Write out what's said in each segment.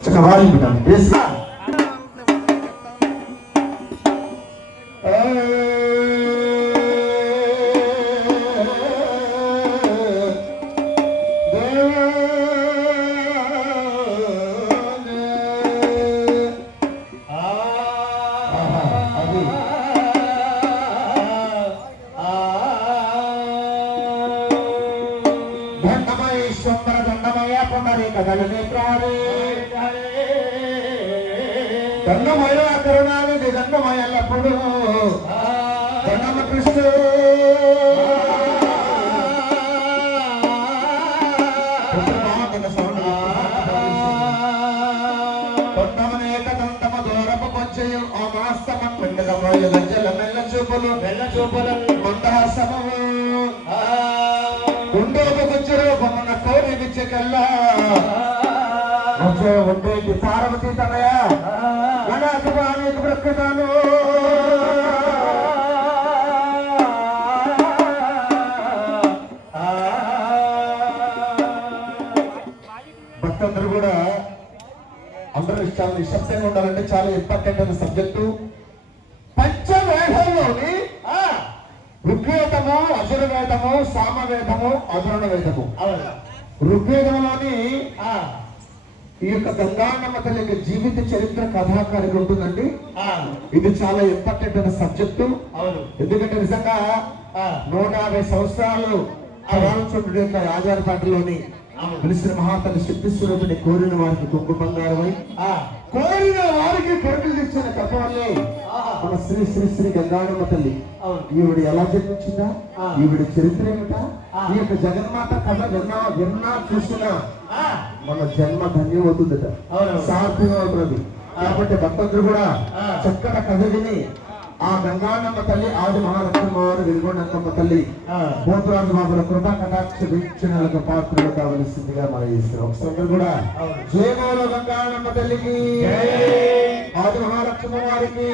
Sekali benar. Desa. దండమయ Karunanidhi దండమయ ఎల్లప్పుడు దండమ కృష్ణ పొన్నమనేక దండమ దూరపు కొంచెయం ఆ మాస్తమ పిండగమయ లంజల మెల్ల చూపులు మందహాసము గుండోపు గుజ్జురు బొమ్మన కోరి విచ్చకల్లా ఉండేది పార్వతీ తనయ గణాకుమానికి బ్రతుకుతాను భక్తులందరూ కూడా అందరూ చాలా నిశ్శబ్దంగా ఉండాలంటే చాలా ఇంపార్టెంట్ అయిన సబ్జెక్టు. పంచవేదంలోని ఋగ్వేదము, అజుర్వేదము, సామవేదము, అధర్వణ వేదము. ఋగ్వేదంలోని ఈ యొక్క గంగానమ్మ తల్లి యొక్క జీవిత చరిత్ర కథాకారిగా ఉంటుందండి. ఇది చాలా ఇంపార్టెంట్ అయిన సబ్జెక్టు. ఎందుకంటే నిజంగా 150 సంవత్సరాలు పురాణచుండు యొక్క రాజారిపేటలోని వెలిసిన మహాతల్లి శక్తి స్వరూపిణి కోరిన వారికి కుంకు బంగారమై కోరిన వారికి కొడుకులు తెచ్చిన కథ వల్లే మన శ్రీ శ్రీ శ్రీ గంగానమ్మ తల్లి ఈవిడ ఎలా జన్మించిందా, ఈవిడ చరిత్ర ఏమిటా, ఈ యొక్క జగన్మాత కథ విన్నా చూసినా మన జన్మ ధన్యం అవుతుందట, సార్థకం అవుతుంది. కాబట్టి భక్తులు కూడా చక్కటి కథ విని ఆ గంగానమ్మ తల్లి, ఆది మహాలక్ష్మి వారు, వెలుగొండమ్మ తల్లి, పోతురాజు బాబుల కృపా కటాక్ష వీక్షణలకు పాత్రలు కావలసిందిగా మనం చేస్తున్నాం. ఒకసారి కూడా జయమూల గంగానమ్మ తల్లికి, ఆది మహాలక్ష్మి వారికి,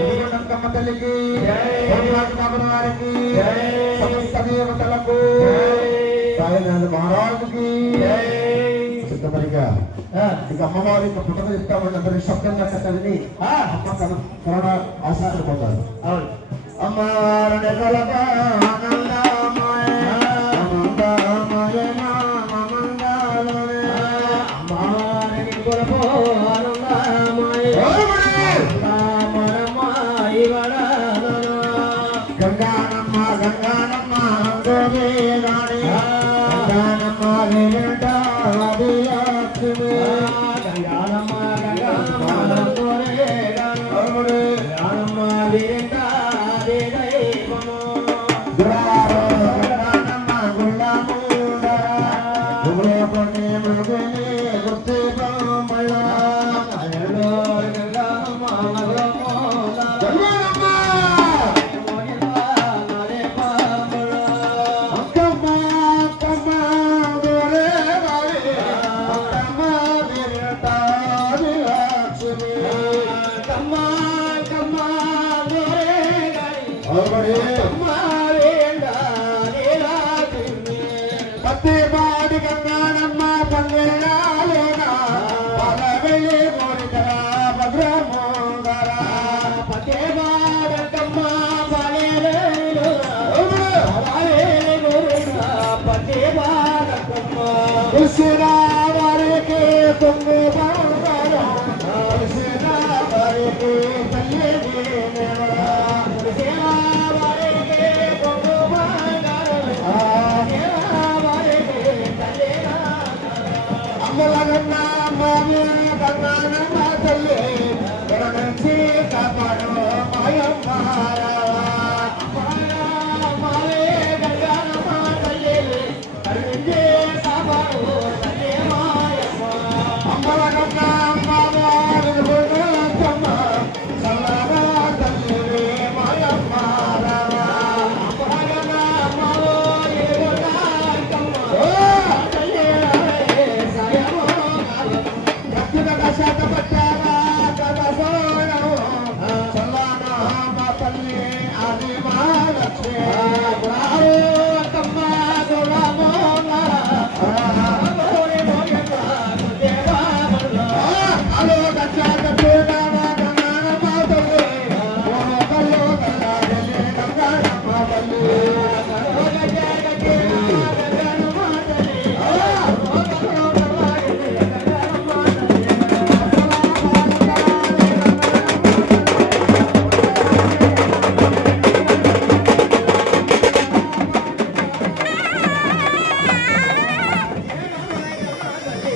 వెలుగొండమ్మ తల్లికి, పోతురాజు బాబుల వారికి, సమస్త దేవతలకు, సాయినాథ మహారాజుకి సిద్ధపరిగా ఇక అమ్మవారి యొక్క పుట్టక చెప్తామని అందరి శబ్దంగా చక్కదని అమ్మ కరోనా ఆశిస్తుపోతారు. అమ్మవారి గంగానమ్మ గంగానమ్మ పత్తిపాటి గంగానమ్మ పంగళాలోన పలవెల్లి కోరికరా భద్రమోదర పత్తిపాడమ్మ పలేరేలు పత్తిపాడమ్మ కృష్ణా వారికి పొంగు బంగార కృష్ణా వారికి తల్లి కాపాడు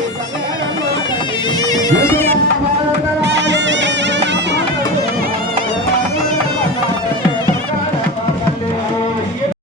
సంగ